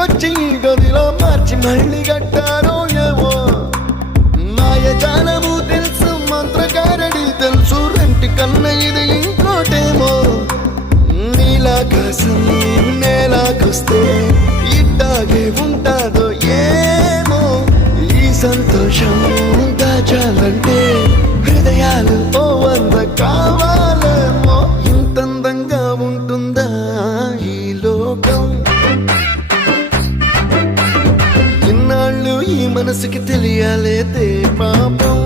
ఇంటికొచ్చి గదిలో మార్చి మళ్ళీ కట్టారో ఏమో మాయజాలము తెలుసు మంత్రకారడి తెలుసు రెంటి కన్న ఇది ఇంకోటేమో నీలాకాశం నేలాకొస్తే ఇట్టాగే ఉంటాదో ఏమో ఈ సంతోషం దాచాలంటే హృదయాలు ఓ వంద కావాలేమో ఇంతందంగా ఉంటుందా ఈ లోకం ఇన్నాళ్ళు ఈ మనసుకి తెలియాలేదే పాపం